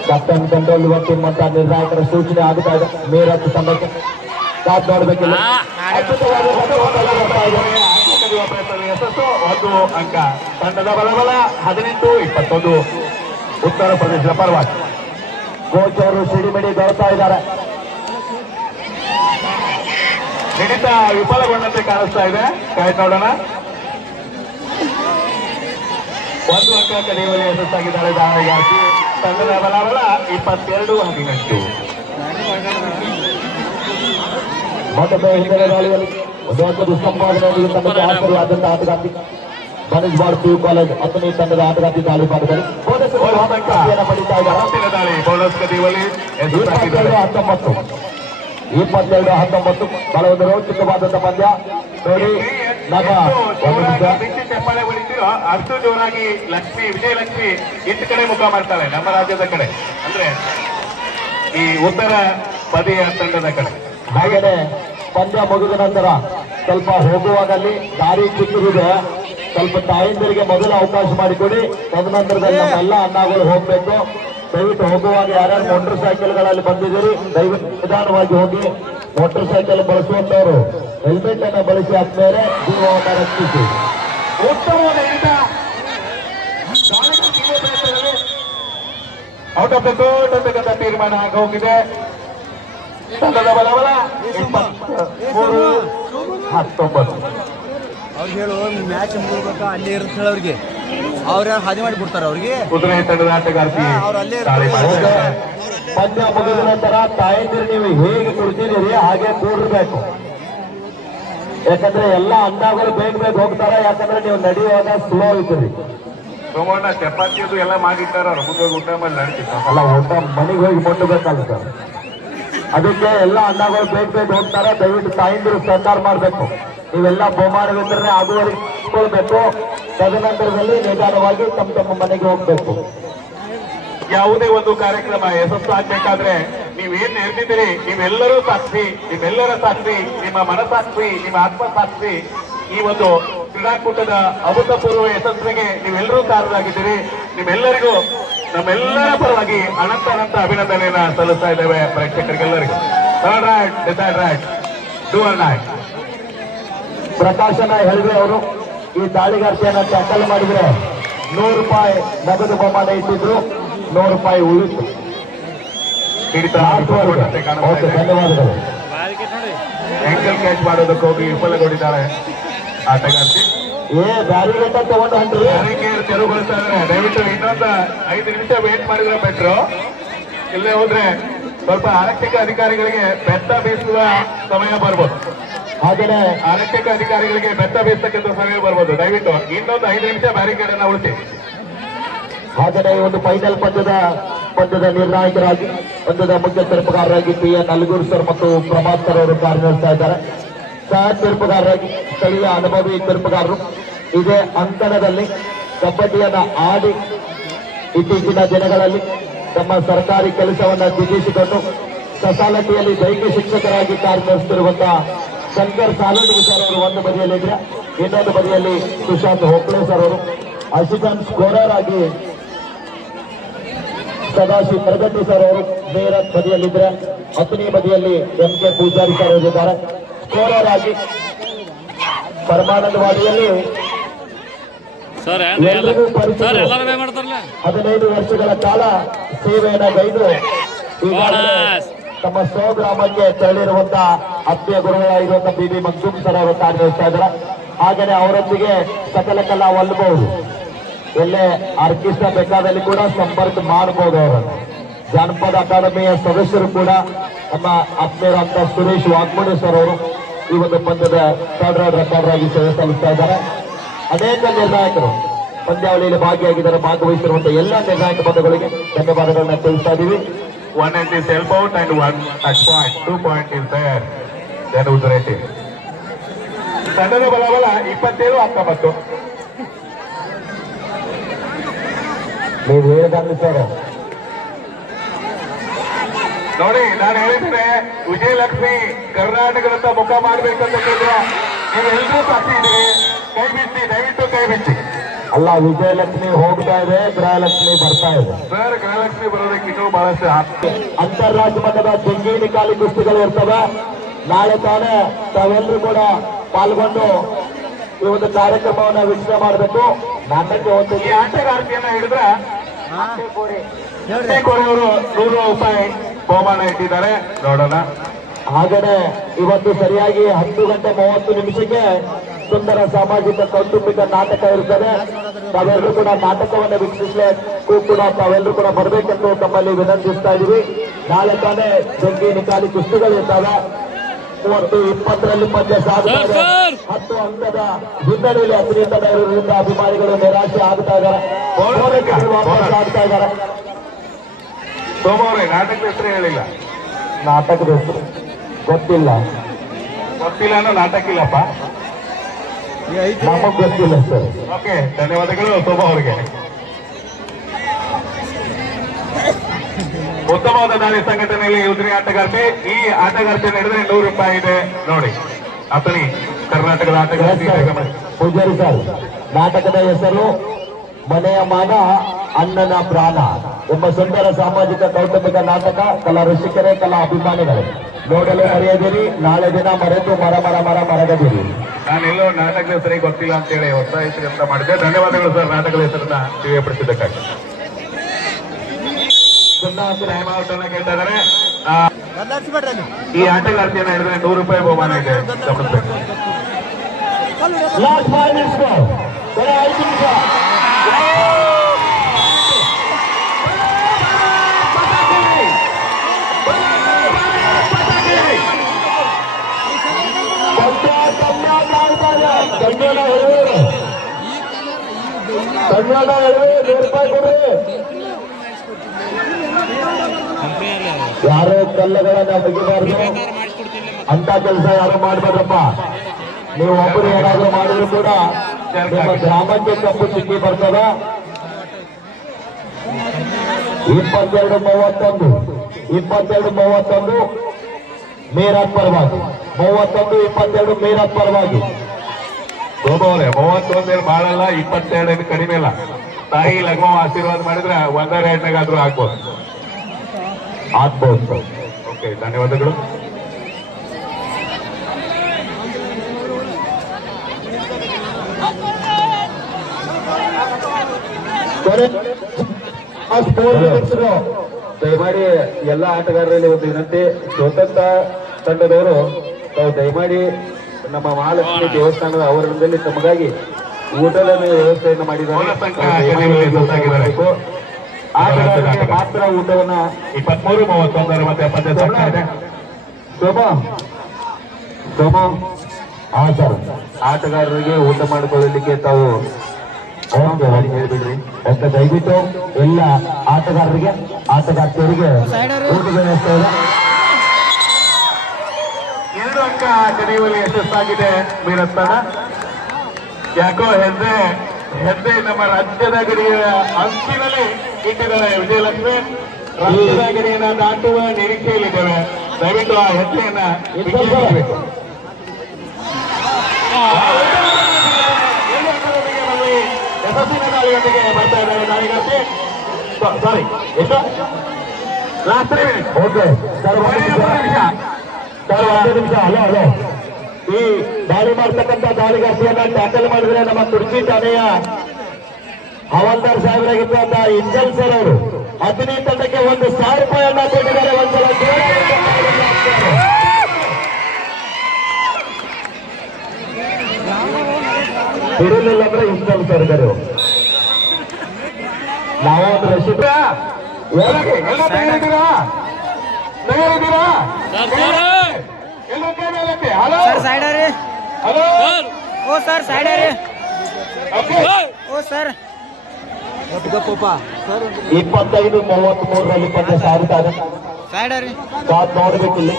ಕ್ಯಾಪ್ಟನ್ ಕಂಟ್ರೋಲ್ ಟೀಮ್ ಅಂತ ನಿರ್ಣಾಯಕರ ಸೂಚನೆ ಆಗುತ್ತಾ ಇದೆ. ಮೇರತ್ತು ತಂಡಕ್ಕೆ ಕಾದ್ ನೋಡಬೇಕಿಲ್ಲ. ಯಶಸ್ಸು 1 ಅಂಕ. ತಂಡದ ಬಲ 18-21 ಉತ್ತರ ಪ್ರದೇಶದ ಪರವಾಗಿ. ಕೋಚ್ ಅವರು ಸಿಡಿಮಿಡಿ ದೊರೆತಾ ಇದ್ದಾರೆ. ಹಿಡಿತ ವಿಫಲಗೊಂಡಂತೆ ಕಾಣಿಸ್ತಾ ಇದೆ. ಕಾಯ್ದು ನೋಡೋಣ. 1 ಅಂಕ ಕಡೆಯುವಲ್ಲಿ ಯಶಸ್ಸಾಗಿದ್ದಾರೆ ದಾಳಿಗಾರ್ತಿ. ತಂಡದ ಬಲ 22-18. ಮತ್ತೊಮ್ಮೆ ಹಿಂದಿನ ದಾಳಿಯಲ್ಲಿ ಒಂದು ಅಂಕದ ಸಂಪಾದನೆಯೊಂದಿಗೆ ತಂಡಕ್ಕೆ ಆಸರೆಯಾದಂತಹ ಆಟಗಾರ್ತಿ ಮನಜ್ವಾಡ PU ಕಾಲೇಜ್ ಅತನಿ ತಂಡದ ಆಟಗಾರ್ತಿ ದಾಳಿ ಮಾಡಿದ್ದಾರೆ. ಪಡಿತಾ ಇದ್ದಾರೆ. ದಾಳಿ ಬೋನಸ್ ಕದಿಯುವಲ್ಲಿ ಯಶಸ್ಸಾಗಿದ್ದಾರೆ. 22-19 ಬಹಳ ಒಂದು ರೋಚಕವಾದಂತಹ ಪಂದ್ಯ ನೋಡಿ. ಚಪ್ಪಾಳೆ ಹೊಡಿತೀರೋ ಅಷ್ಟು ಜೋರಾಗಿ ವಿಜಯಲಕ್ಷ್ಮಿ ಇಷ್ಟು ಕಡೆ ಮುಖ ಮಾಡ್ತಾಳೆ. ನಮ್ಮ ರಾಜ್ಯದ ಕಡೆ ಅಂದ್ರೆ ಈ ಉತ್ತರ ಬದಿಯ ತಂಡದ ಕಡೆ. ಹಾಗೆಯೇ ಪಂದ್ಯ ಮುಗಿದ ನಂತರ ಸ್ವಲ್ಪ ಹೋಗುವಾಗಲ್ಲಿ ದಾರಿ ಚಿಕ್ಕದಿದೆ. ಸ್ವಲ್ಪ ತಾಯಂದಿರಿಗೆ ಮೊದಲು ಅವಕಾಶ ಮಾಡಿಕೊಡಿ. ತದನಂತರದಲ್ಲಿ ನಮ್ಮೆಲ್ಲ ಅಣ್ಣಗಳು ಹೋಗ್ಬೇಕು. ದಯವಿಟ್ಟು ಹೋಗುವಾಗ ಯಾರ್ಯಾರು ಮೋಟರ್ ಸೈಕಲ್ಗಳಲ್ಲಿ ಬಂದಿದ್ದೀರಿ ದಯವಿಟ್ಟು ನಿಧಾನವಾಗಿ ಹೋಗಿ. ಮೋಟರ್ ಸೈಕಲ್ ಬಳಸುವಂತವರು ಹೆಲ್ಮೆಟ್ ಅನ್ನು ಬಳಸಿ ಆದ್ಮೇಲೆ ಜೀವವನ್ನು ರಕ್ಷಿಸಿ. ಉತ್ತಮವಾದ ಹಿಡಿತ ಔಟ್ ಆಫ್ ದ ಕೋರ್ಟ್ ಅಂತಕ್ಕಂಥ ತೀರ್ಮಾನ ಆಗಿ ಹೋಗಿದೆ. ತಂಡದ ಬಲಬಲ 23-19. ಅವ್ರಿಗೆ ಹೇಳು ಮ್ಯಾಚ್ ಮುಗಿಬೇಕಾ ಅಲ್ಲೇ ಇರುತ್ತೆ ಅವ್ರಿಗೆ. ಅವ್ರ ಹಾದಿ ಮಾಡಿ ಬಿಡ್ತಾರೆ ಅವ್ರಿಗೆ. ಕುದುರೆ ತಂಡದ ಆಟಗಾರ್ತಿ ಅವ್ರು ಅಲ್ಲೇ ದಾಳಿ ಮಾಡ್ತಾರೆ. ಪಂದ್ಯ ಮುಗಿದ ನಂತರ ತಾಯಂದಿರು ನೀವು ಹೇಗೆ ಕುಳಿತಿದ್ದೀರಿ ಹಾಗೆ ಕೂಡಬೇಕು. ಯಾಕಂದ್ರೆ ಎಲ್ಲ ಅಂಡಗಳು ಬೇಗ ಬೇಗ ಹೋಗ್ತಾರೆ. ಯಾಕಂದ್ರೆ ನೀವು ನಡೆಯುವಾಗ ಸ್ಲೋ ಇದ್ದೀರಿ. ಸೋಮಣ್ಣ ಚಪಾತಿ ಅದು ಎಲ್ಲ ಮಾಡಿಟ್ಟಾರ. ಅವ್ರು ಮುಂದೆ ಹೋಗಿ ಊಟ ಮಾಡಿ ನಡ್ತಿರ್ತಾರೆ. ಅಲ್ಲ, ಊಟ ಮನೆಗೆ ಹೋಗಿ ಮುಟ್ಟಬೇಕಲ್ಲ ಸರ್. ಅದಕ್ಕೆ ಎಲ್ಲ ಅಂಡಗಳು ಬೇಗ ಬೇಗ ಹೋಗ್ತಾರೆ. ದಯವಿಟ್ಟು ತಾಯಂದಿರು ಸಹಕಾರ ಮಾಡಬೇಕು. ನೀವೆಲ್ಲ ಬಹುಮಾನ ವಿತರಣೆ ಆಗುವವರೆಗೆ ಕೊಡ್ಬೇಕು. ತದನಂತರದಲ್ಲಿ ನಿಧಾನವಾಗಿ ತಮ್ಮ ತಮ್ಮ ಮನೆಗೆ ಹೋಗ್ಬೇಕು. ಯಾವುದೇ ಒಂದು ಕಾರ್ಯಕ್ರಮ ಯಶಸ್ಸು ಆಗ್ಬೇಕಾದ್ರೆ ನೀವೇನ್ ಹೇಳ್ತಿದ್ದೀರಿ ನೀವೆಲ್ಲರೂ ಸಾಕ್ಷಿ, ನಿಮ್ಮೆಲ್ಲರ ಸಾಕ್ಷಿ, ನಿಮ್ಮ ಮನಸಾಕ್ಷಿ, ನಿಮ್ಮ ಆತ್ಮ ಸಾಕ್ಷಿ. ಈ ಒಂದು ಕ್ರೀಡಾಕೂಟದ ಅಭೂತಪೂರ್ವ ಯಶಸ್ಸಿಗೆ ನೀವೆಲ್ಲರೂ ಕಾರಣರಾಗಿದ್ದೀರಿ. ನಿಮ್ಮೆಲ್ಲರಿಗೂ ನಮ್ಮೆಲ್ಲರ ಪರವಾಗಿ ಅನಂತ ಅನಂತ ಅಭಿನಂದನೆಯನ್ನ ಸಲ್ಲಿಸ್ತಾ ಇದ್ದೇವೆ ಪ್ರೇಕ್ಷಕರಿಗೆಲ್ಲರಿಗೂ. Do or not. ಪ್ರಕಾಶನ ಹೇಳಿದ್ರೆ ಅವರು ಈ ದಾಳಿಗಾರ್ತಿಯನ್ನ ಟ್ಯಾಕಲ್ ಮಾಡಿದ್ರೆ 100 ರೂಪಾಯಿ ನಗದು ಬಹುಮಾನ ಇಟ್ಟಿದ್ರು. 100 ರೂಪಾಯಿ ಉಳಿತು. ಹಿಡಿತ ಓಕೆ, ಧನ್ಯವಾದಗಳು. ಆಂಕಲ್ ಕ್ಯಾಚ್ ಮಾಡೋದಕ್ಕೆ ಹೋಗಿ ವಿಫಲಗೊಂಡಿದ್ದಾರೆ ಆಟಗಾರ್ತಿ. ಬ್ಯಾರಿಗೇಟ್ ತಗೊಂಡು ಹೊಂಟ್ರಿ. ಬ್ಯಾರಿಕೇಡ್ ತೆರವುಗೊಳಿಸ್ತಾ ಇದ್ದಾರೆ. ದಯವಿಟ್ಟು ಇನ್ನೊಂದು 5 ನಿಮಿಷ ವೇಟ್ ಮಾಡಿದ್ರೆ ಬೆಟ್ರು. ಇಲ್ಲೇ ಹೋದ್ರೆ ಸ್ವಲ್ಪ ಆರಕ್ಷಕ ಅಧಿಕಾರಿಗಳಿಗೆ ಬೆತ್ತ ಬೀಸುವ ಸಮಯ ಬರ್ಬೋದು. ಹಾಗೇನೆ ಆರಕ್ಷಕ ಅಧಿಕಾರಿಗಳಿಗೆ ಬೆತ್ತ ಬೀಸತಕ್ಕಂಥ ಸಮಯ ಬರ್ಬೋದು. ದಯವಿಟ್ಟು ಇನ್ನೊಂದು 5 ನಿಮಿಷ ಬ್ಯಾರಿಕೇಡ್ ಅನ್ನ ಉಳಿಸಿ. ಹಾಗೆಯೇ ಈ ಒಂದು ಫೈನಲ್ ಪಂದ್ಯದ ನಿರ್ಣಾಯಕರಾಗಿ ಪಂದ್ಯದ ಮುಖ್ಯ ತೀರ್ಪುಗಾರರಾಗಿ PN ನಲ್ಗೂರು ಸರ್ ಮತ್ತು ಪ್ರಭಾತ್ ಸರ್ ಅವರು ಕಾರ್ಯನಿರ್ವಹಿಸ್ತಾ ಇದ್ದಾರೆ. ಸಹ ತೀರ್ಪುಗಾರರಾಗಿ ಸ್ಥಳೀಯ ಅನುಭವಿ ತೀರ್ಪುಗಾರರು. ಇದೇ ಅಂಕಣದಲ್ಲಿ ಕಬಡ್ಡಿಯನ್ನ ಆಡಿ ಇತ್ತೀಚಿನ ದಿನಗಳಲ್ಲಿ ತಮ್ಮ ಸರ್ಕಾರಿ ಕೆಲಸವನ್ನ ತ್ಯಜಿಸಿಕೊಂಡು ಸಸಾಲಟಿಯಲ್ಲಿ ದೈಹಿಕ ಶಿಕ್ಷಕರಾಗಿ ಕಾರ್ಯನಿರ್ವಹಿಸುತ್ತಿರುವಂತಹ ಶಂಕರ್ ಸಾಲೋಟಿ ಸರ್ ಅವರು ಒಂದು ಬದಿಯಲ್ಲಿದ್ರೆ, ಇನ್ನೊಂದು ಬದಿಯಲ್ಲಿ ಸುಶಾಂತ್ ಹೋಕ್ಳೆ ಸರ್ ಅವರು ಅಸಿಸ್ಟೆಂಟ್ ಸ್ಕೋರರ್ ಆಗಿ ಸದಾಶಿವ್ ಪ್ರಗತಿ ಸರ್ ಅವರು ನೇರ ಬದಿಯಲ್ಲಿದ್ರೆ, ಹತ್ತನೇ ಬದಿಯಲ್ಲಿ MK ಪೂಜಾರಿ ಸರ್ ಅವರಿದ್ದಾರೆ. ಸ್ಕೋರರ್ ಆಗಿ ಪರಮಾನಂದವಾಡಿಯಲ್ಲಿ 15 ವರ್ಷಗಳ ಕಾಲ ಸೇವೆಯನ್ನು ಗೈದು ಈಗಾಗಲೇ ತಮ್ಮ ಸ್ವಗ್ರಾಮಕ್ಕೆ ತೆರಳಿರುವಂತಹ ಆತ್ಮೀಯ ಗುರುಗಳಾಗಿರುವಂತಹ BB ಮಂಜೂಮ್ ಸರ್ ಅವರು ಕಾರ್ಯನಿರ್ವಹಿಸ್ತಾ ಇದ್ದಾರೆ. ಹಾಗೆಯೇ ಅವರೊಂದಿಗೆ ಸಕಲಕಲಾ ಒಲ್ಲಬಹುದು ಎಲ್ಲೇ ಆರ್ಕೆಸ್ಟ್ರಾ ಬೇಕಾದಲ್ಲಿ ಕೂಡ ಸಂಪರ್ಕ ಮಾಡಬಹುದು. ಅವರನ್ನು ಜಾನಪದ ಅಕಾಡೆಮಿಯ ಸದಸ್ಯರು ಕೂಡ ನಮ್ಮ ಆತ್ಮೀಯರಂತ ಸುರೇಶ್ ವಾಗ್ಮೋಡಿ ಸರ್ ಅವರು ಈ ಒಂದು ಪಂದ್ಯದ ಥರ್ಡ್ ರೆಕಾರ್ಡರ್ ಆಗಿ ಸೇವೆ ಸಲ್ಲಿಸ್ತಾ ಇದ್ದಾರೆ. ಅನೇಕ ನಿರ್ಣಾಯಕರು ಪಂದ್ಯಾವಳಿಯಲ್ಲಿ ಭಾಗಿಯಾಗಿದ್ದಾರೆ. ಭಾಗವಹಿಸಿರುವಂತಹ ಎಲ್ಲ ನಿರ್ಣಾಯಕ ಪದಗಳಿಗೆ ಧನ್ಯವಾದಗಳನ್ನ ತಿಳಿಸ್ತಾ ಇದ್ದೀವಿ. 1 is help out and 1 touch point. 2 point is there. Then Udrati. ತಂಡದ ಬಲಬಲ 27-19. ನೀವು ಹೇಳಿದಂಗೆ ಸರ್ ನೋಡಿ, ನಾನು ಹೇಳಿದ್ರೆ ವಿಜಯಲಕ್ಷ್ಮಿ ಕರ್ನಾಟಕದತ್ತ ಮುಖ ಮಾಡ್ಬೇಕಂತಂದ್ರೆ ನೀವೆಲ್ಲರೂ ಸಾಕ್ಷಿ ಇದ್ದೀರಿ. ಕೈ ಬಿಚ್ಚಿ, ದಯವಿಟ್ಟು ಕೈ ಬಿಚ್ಚಿ. ಅಲ್ಲ, ವಿಜಯಲಕ್ಷ್ಮಿ ಹೋಗ್ತಾ ಇದೆ, ಗೃಹಲಕ್ಷ್ಮಿ ಬರ್ತಾ ಇದೆ. ಸರ್, ಗೃಹಲಕ್ಷ್ಮಿ ಬರೋದಕ್ಕೆ ಇನ್ನೂ ಬಹಳಷ್ಟು ಅಂತಾರಾಜ್ಯ ಮಟ್ಟದ ಜಂಗೀನಿ ಕಾಲಿ ಕುಸ್ತಿಗಳು ಇರ್ತವೆ. ನಾಳೆ ತಾನೇ ತಾವೆಲ್ಲರೂ ಕೂಡ ಪಾಲ್ಗೊಂಡು ಈ ಒಂದು ಕಾರ್ಯಕ್ರಮವನ್ನ ವೀಕ್ಷಣೆ ಮಾಡಬೇಕು. ನಾಟಕ್ಕೆ ಒಂದು ಈ ಆಟಗಾರ್ತಿಯನ್ನ ಹಿಡಿದ್ರೆ ಅವರು 100 ರೂಪಾಯಿ ಬಹುಮಾನ ಇಟ್ಟಿದ್ದಾರೆ. ನೋಡೋಣ. ಹಾಗೆಯೇ ಇವತ್ತು ಸರಿಯಾಗಿ 10:30 ಸುಂದರ ಸಾಮಾಜಿಕ ಕೌಟುಂಬಿಕ ನಾಟಕ ಇರುತ್ತದೆ. ತಾವೆಲ್ಲರೂ ಕೂಡ ನಾಟಕವನ್ನು ವೀಕ್ಷಿಸಲಿಕ್ಕೂ ಕೂಡ ತಾವೆಲ್ಲರೂ ಕೂಡ ಬರಬೇಕೆಂದು ತಮ್ಮಲ್ಲಿ ವಿನಂತಿಸ್ತಾ ಇದೀವಿ. ನಾಳೆ ತಾನೇ ಜಂಗಿ ನಿಕಾಲಿ ಕುಸ್ತಿಗಳು ಇರ್ತವೆ. 30-20ರಲ್ಲಿ ಪಂದ್ಯ ಸಾಗುತ್ತಾ ಇದೆ. 10 ಅಂಕದ ಹಿನ್ನಡೆಯಲ್ಲಿ ಅಭಿನೇತ ಇರುವುದರಿಂದ ಅಭಿಮಾನಿಗಳು ನಿರಾಶೆ ಆಗ್ತಾ ಇದ್ದಾರೆ, ವಾಪಸ್ ಆಗ್ತಾ ಇದ್ದಾರೆ. ಸೋಮವಾರ ನಾಟಕದ ಹೆಸರು ಹೇಳಿಲ್ಲ. ನಾಟಕದ ಹೆಸರು ಗೊತ್ತಿಲ್ಲ ಅನ್ನೋ ನಾಟಕ ಇಲ್ಲಪ್ಪ, ನಮಗ್ ಗೊತ್ತಿಲ್ಲ ಸರ್. ಓಕೆ, ಧನ್ಯವಾದಗಳು ಶೋಭಾ ಅವರಿಗೆ. ಉತ್ತಮವಾದ ದಾಳಿ ಸಂಘಟನೆಯಲ್ಲಿ ಉದ್ರಿ ಆಟಗಾರ್ತಿ. ಈ ಆಟಗಾರ್ತಿ ನಡೆದ್ರೆ 100 ರೂಪಾಯಿ ಇದೆ ನೋಡಿ. ಅತನಿ ಕರ್ನಾಟಕದ ಆಟಗಾರ್ತಿ ಪೂಜಾರಿ ಸರ್ ನಾಟಕದ ಹೆಸರು ಮನೆಯ ಮಾನ ಅಣ್ಣನ ಪ್ರಾಣ ಎಂಬ ಸುಂದರ ಸಾಮಾಜಿಕ ಕೌಟುಂಬಿಕ ನಾಟಕ. ಕಲಾ ರಸಿಕರೇ, ಕಲಾ ಅಭಿಮಾನಿಗಳೇ, ನೋಡಲು ಮರೆಯದಿರಿ. ನಾಳೆ ದಿನ ಮರೆತು ಮರಗದಿರಿ. ನಾನೆಲ್ಲೋ ನಾಟಕದ ಹೆಸರಿಗೆ ಗೊತ್ತಿಲ್ಲ ಅಂತ ಹೇಳಿ ಹೊಸ ಹೆಸರು ಅಂತ ಮಾಡಿದೆ. ಧನ್ಯವಾದಗಳು ಸರ್, ನಾಟಕದ ಹೆಸರನ್ನ ತಿಳಿಯಪಡಿಸಿದ್ದಕ್ಕಾಗಿ. ನ್ಯಾಯಮಾವತನ್ನ ಕೇಳ್ತಾ ಇದ್ದಾರೆ. ಈ ಆಟಗಾರ್ತಿಯನ್ನ ಹಿಡಿದ್ರೆ 100 ರೂಪಾಯಿ ಬಹುಮಾನ ಇದೆ, ಗಮನಿಸಬೇಕು. ಲಾಸ್ಟ್ 5 ನಿಮಿಷ, ಕೊನೆ 5 ನಿಮಿಷ. ಕನ್ನಡ ಹೇಳಿ 100 ರೂಪಾಯಿ ಕೊಡ್ರಿ. ಯಾರೋ ಕಲ್ಲುಗಳನ್ನ ತೆಗಿಬಾರ್ದು ಅಂತ ಕೆಲಸ ಯಾರು ಮಾಡ್ಬೇಕಪ್ಪ. ನೀವು ಒಬ್ಬರು ಏನಾದ್ರೂ ಮಾಡಿದ್ರು ಕೂಡ ನಿಮ್ಮ ಗ್ರಾಮಕ್ಕೆ ಕಪ್ಪು ಚುಕ್ಕಿ ಬರ್ತದ. 22-31 ಮೀರತ್ ಪರವಾಗಿ, 32-22 ಮೀರತ್ ಪರವಾಗಿ. ಸೋಮವಾರ 31 ಬಾಳಲ್ಲ, 22 ಕಡಿಮೆ ಇಲ್ಲ. ತಾಯಿ ಲಗ್ನ ಆಶೀರ್ವಾದ ಮಾಡಿದ್ರೆ 1-2 ಆಗ್ಬೋದು. ಓಕೆ, ಧನ್ಯವಾದಗಳು. ದಯಮಾಡಿ ಎಲ್ಲ ಆಟಗಾರರಲ್ಲಿ ಒಂದು ವಿನಂತಿ, ಸ್ವತಂತ್ರ ತಂಡದವರು ತಾವು ದಯಮಾಡಿ ನಮ್ಮ ಮಹಾಲಕ್ಷ್ಮಿ ದೇವಸ್ಥಾನದ ಆವರಣದಲ್ಲಿ ತಮಗಾಗಿ ಊಟದ ವ್ಯವಸ್ಥೆಯನ್ನು ಮಾಡಿದ್ದಾರೆ. ಆಟಗಾರರಿಗೆ ಮಾತ್ರ ಊಟವನ್ನ 23-31 ಮತ್ತೆ 70 ಸೋಮ ಹಾ ಸರ್, ಆಟಗಾರರಿಗೆ ಊಟ ಮಾಡಿಕೊಳ್ಳಲಿಕ್ಕೆ ತಾವು ಹೇಳ್ಬಿಡ್ರಿ. ಅಂತ ದಯವಿಟ್ಟು ಎಲ್ಲ ಆಟಗಾರರಿಗೆ, ಆಟಗಾರ್ತಿಯರಿಗೆ ಊಟದ ವ್ಯವಸ್ಥೆ ಇದೆ. 2 ಅಂಕ ಕರೆಯುವಲ್ಲಿ ಯಶಸ್ಸಾಗಿದೆ ಮೀರತ್ತನ. ಯಾಕೋ ಹೆಜ್ಜೆ ನಮ್ಮ ರಾಜ್ಯದ ಗಡಿಯ ಅಂಚಿನಲ್ಲಿ ಇಟ್ಟಿದ್ದಾರೆ ವಿಜಯಲಕ್ಷ್ಮಿ. ರಾಜ್ಯದ ಗಡಿಯನ್ನ ದಾಟುವ ನಿರೀಕ್ಷೆಯಲ್ಲಿದ್ದೇವೆ. ದಯವಿಟ್ಟು ಆ ಹೆಜ್ಜೆಯನ್ನ ಯಶಸ್ಸಿನ ದಾಳಿಯೊಂದಿಗೆ ಬರ್ತಾ ಇದ್ದಾರೆ ದಾಳಿಗಾರ್ತಿ. ಸಾರಿ, ಎಷ್ಟು ಲಾಸ್ಟ್ 3 ಮಿನಿಟ್. ಓಕೆ ಸರ್, 1 ನಿಮಿಷ. ಹಲೋ, ಈ ದಾಳಿ ಮಾಡ್ತಕ್ಕಂಥ ದಾಳಿಗಾರ್ತಿಯನ್ನ ಟ್ಯಾಕಲ್ ಮಾಡಿದ್ರೆ ನಮ್ಮ ಕುರ್ಚಿ ಠಾಣೆಯ ಹವಾಲ್ದಾರ್ ಸಾಹೇಬರಾಗಿದ್ದಂತ ಇಂಜಲ್ ಸರ್ ಅವರು 15 ತಂಡಕ್ಕೆ 1,000 ರೂಪಾಯಿಯನ್ನ ಕೊಟ್ಟಿದ್ದಾರೆ. ಒಂದ್ಸಲ ಬಿಡಲಿಲ್ಲ ಅಂದ್ರೆ ಇಂಜಲ್ ಸರ್ ಇದ್ದಾರೆ. ನಾವೊಂದು ರಶೀದ್ ತಯಾರಿದ್ದೀರಾ? ಸರ್ ಸೈಡ್ ರೀ. ಓ ಸರ್ ಸೈಡ್ ರೀ. ಓ ಸರ್ 25-33ರಲ್ಲಿ ಪಂದ್ಯ ಸಾಗುತ್ತಾ ಇದೆ. ಸೈಡ್ ರೀ. ಕಾದ್ ನೋಡ್ಬೇಕಿಲ್ಲಿ,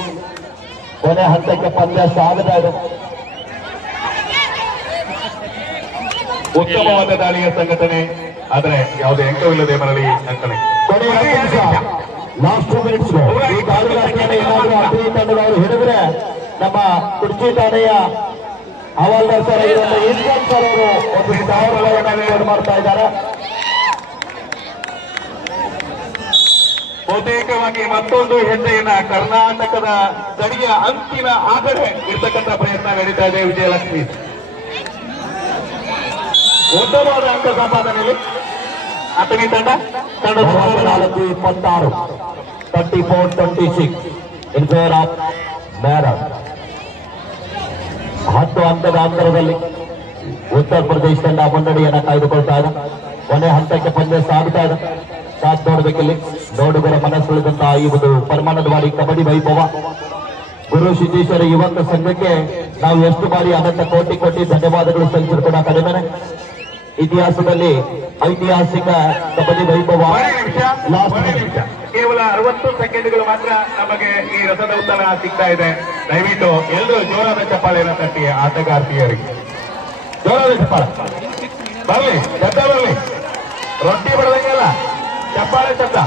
ಕೊನೆ ಹಂತಕ್ಕೆ ಪಂದ್ಯ ಸಾಗುತ್ತಾ ಇದೆ. ಉತ್ತಮವಾದ ದಾಳಿಯ ಸಂಘಟನೆ, ಆದರೆ ಯಾವುದೇ ಅಂಕವಿಲ್ಲದೆ ಮರಳಿ ಅಂಕಣೆ. ಕೊನೆ 10 ನಿಮಿಷ, ಲಾಸ್ಟ್ 2 ಮಿನಿಟ್ಸ್. ಈ ದಾಳಿಗಾರಿಕೆಯನ್ನು ಏನಾದರೂ 15 ತಂಡದವರು ಹಿಡಿದ್ರೆ ನಮ್ಮ ಕುರ್ಚಿ ಠಾಣೆಯ ಹವಾಲ್ದಾರ್ ಸರ್ ಇಂಜನ್ ಸರ್ ಅವರು 1,000 ರೂಪಾಯಿಯನ್ನು ಮಾಡ್ತಾ ಇದ್ದಾರೆ. ಬಹುತೇಕವಾಗಿ ಮತ್ತೊಂದು ಹೆಜ್ಜೆಯನ್ನ ಕರ್ನಾಟಕದ ಗಡಿಯ ಅಂಚಿನ ಆಗಡೆ ಇರ್ತಕ್ಕಂಥ ಪ್ರಯತ್ನ ನಡೀತಾ ಇದೆ ವಿಜಯಲಕ್ಷ್ಮಿ. ಉತ್ತಮವಾದ ಅಂಕ ಸಂಪಾದನೆಯಲ್ಲಿ 10ನೇ ತಂಡ 24-26 34-26 ಇನ್ ಫೇವರ್ ಆಫ್ ಮ್ಯಾರನ್. 10 ಹಂತದ ಅಂತರದಲ್ಲಿ ಉತ್ತರ ಪ್ರದೇಶ ತಂಡ ಮುನ್ನಡೆಯನ್ನು ಕಾಯ್ದುಕೊಳ್ತಾ ಇದೆ. ಕೊನೆ ಹಂತಕ್ಕೆ ಪಂದ್ಯ ಸಾಗುತ್ತಾ ಇದೆ. ಸಾಥ್ ನೋಡ್ಬೇಕಿಲ್ಲಿ, ನೋಡುಗರ ಮನಸ್ಸುಳಿದಂತಹ ಈ ಒಂದು ಪರಮಾನಂದವಾಡಿ ಕಬಡ್ಡಿ ವೈಭವ. ಗುರು ಸಿದ್ದೇಶ್ವರ ಯುವಕ ಸಂಘಕ್ಕೆ ನಾವು ಎಷ್ಟು ಬಾರಿ ಅನಂತ ಕೋಟಿ ಧನ್ಯವಾದಗಳು ಸಲ್ಲಿಸಿದ್ರು ಕೂಡ ಕಡಿಮೆ. ಇತಿಹಾಸದಲ್ಲಿ ಐತಿಹಾಸಿಕ ಕಬಡ್ಡಿ ವೈಭವ. ಕೇವಲ 60 ಸೆಕೆಂಡ್ಗಳು ಮಾತ್ರ ನಮಗೆ ಈ ರಥದ ಉತ್ತರ ಸಿಗ್ತಾ ಇದೆ. ದಯವಿಟ್ಟು ಎಲ್ಲರೂ ಜೋರಾದ ಚಪ್ಪಾಳೆಯನ್ನು ತಟ್ಟಿ ಆಟಗಾರ್ತಿಯರಿಗೆ. ಜೋರಾದ ಚಪ್ಪಾಳೆ ಬರಲಿ, ಶಬ್ದ ಬರಲಿ, ರೊಟ್ಟಿ ಬಡದಂಗೆಲ್ಲ ಚಪ್ಪಾಳೆ ಶಬ್ದ.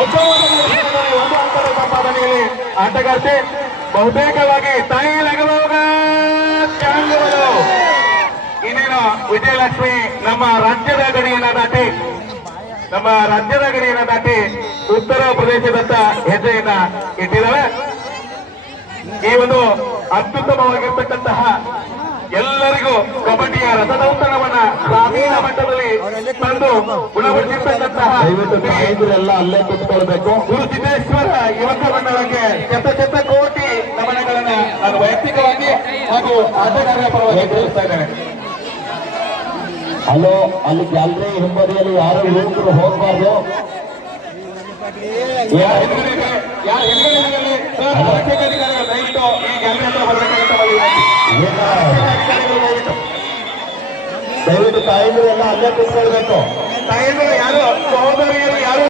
ಒಂದು ಅಂಕದ ಸಂಪಾದನೆಯಲ್ಲಿ ಆಟಗಾರ್ತಿ ಬಹುತೇಕವಾಗಿ ತಾಯಿ ಲಗವಾಗ ಜನಾಂಗಗಳು ಇನ್ನೇನು ವಿಜಯಲಕ್ಷ್ಮಿ ನಮ್ಮ ರಾಜ್ಯದ ಗಡಿಯನ್ನ ದಾಟಿ ಉತ್ತರ ಪ್ರದೇಶದತ್ತ ಹೆಜ್ಜೆಯನ್ನ ಇಟ್ಟಿದ್ದಾವೆ. ಈ ಒಂದು ಅತ್ಯುತ್ತಮವಾಗಿರ್ತಕ್ಕಂತಹ ಎಲ್ಲರಿಗೂ ಕಬಡ್ಡಿಯ ರಸದೌತಣವನ್ನ ಗ್ರಾಮೀಣ ಮಟ್ಟದಲ್ಲಿ ತಂದು ಗುಣಪಡಿಸಿರ್ತಕ್ಕಂತಹ ಎಲ್ಲ ಅಲ್ಲೇ ಕುತ್ಕೊಳ್ಬೇಕು. ಗುರುಸಿದ್ದೇಶ್ವರ ಯುವಕ ಮಂಡಳಕ್ಕೆ ಶತ ನಮನಗಳನ್ನ ನಾನು ವೈಯಕ್ತಿಕವಾಗಿ ಹಾಗೂ ಆಟಗಾರರ ಪರವಾಗಿ ತಿಳಿಸ್ತಾ ಇದ್ದೇನೆ. ಅಲ್ಲಿ ಗ್ಯಾಲರಿ ಹಿಂಬದಿಯಲ್ಲಿ ಯಾರು ಯುವಕರು ಹೋಗಬಾರ್ದು. ದಯವಿಟ್ಟು ಈ ಗ್ಯಾಲರಿ ಹತ್ರ ಬರಬೇಕಂತ ದಯವಿಟ್ಟು ತಾಯಂದಿರು ಎಲ್ಲ ಅಲ್ಲೇ ಕುತ್ಕೊಳ್ಬೇಕು. ತಾಯಂದಿರು ಯಾರು ಸಹೋದರಿಯರು ಯಾರು